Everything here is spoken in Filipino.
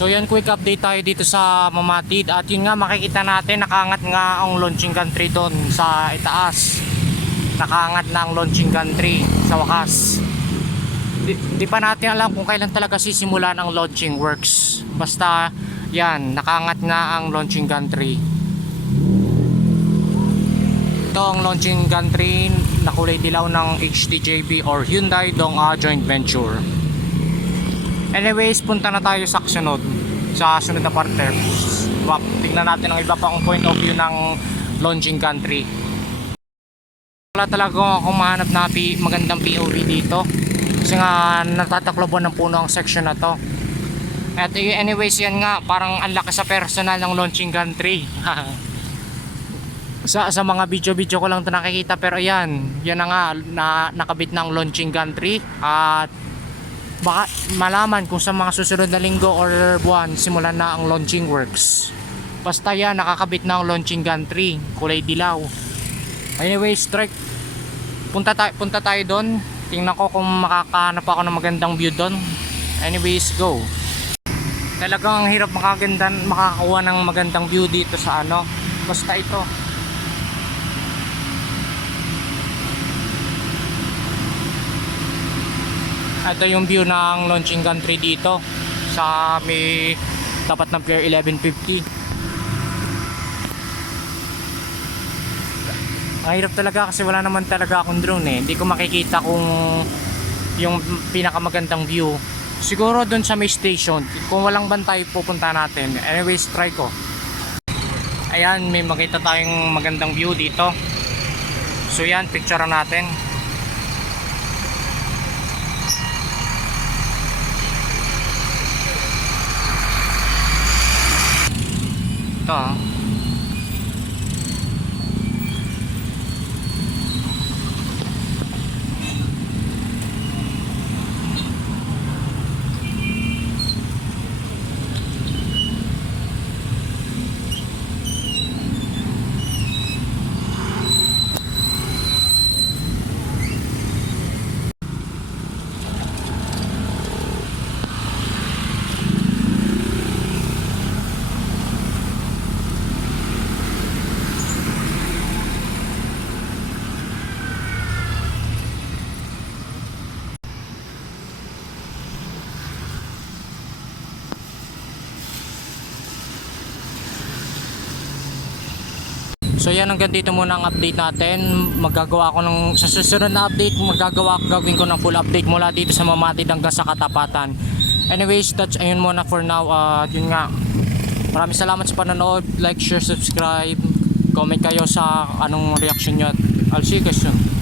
So yan, quick update tayo dito sa Mamatid. At yun nga, makikita natin nakaangat nga ang launching gantry doon sa itaas. Nakaangat na ang launching gantry sa wakas. Di pa natin alam kung kailan talaga sisimulan ang launching works. Basta yan, nakaangat nga ang launching gantry. Ito ang launching gantry na kulay dilaw ng HDJB or Hyundai Dong-A joint venture. Anyways, punta na tayo sa sunod na parte. Tingnan natin ang iba pang point of view ng launching gantry. Wala talaga akong mahanap na magandang POV dito kasi nga natatakloban ng puno ang section na to. At anyways, yan nga, parang ang laki sa personal ng launching gantry. sa mga video ko lang ito nakikita, pero yan na nga, nakabit ng launching gantry. At baka malaman kung sa mga susunod na linggo or buwan simulan na ang launching works. Basta yan, nakakabit na ang launching gantry, kulay dilaw. Anyway, strike, punta tayo doon. Tingnan ko kung makakahanap ako ng magandang view doon. Anyways, go. Talagang ang hirap makakakuha ng magandang view dito sa basta ito. Ito yung view ng launching gantry dito sa may tapat ng Pier 1150. Ang hirap talaga kasi wala naman talaga akong drone eh. Hindi ko makikita kung yung pinakamagandang view. Siguro dun sa may station, kung walang bantay pupunta natin. Anyways, try ko. Ayan, may makita tayong magandang view dito. So yan, picture natin. Ito So yan, hanggang dito muna ang update natin. Magagawa ko sa susunod na update, gagawin ko ng full update mula dito sa Mamatid hanggang sa Katapatan. Anyways, ayun muna for now. Yun nga, maraming salamat sa panonood. Like, share, subscribe, comment kayo sa anong reaction nyo. I'll see you guys soon.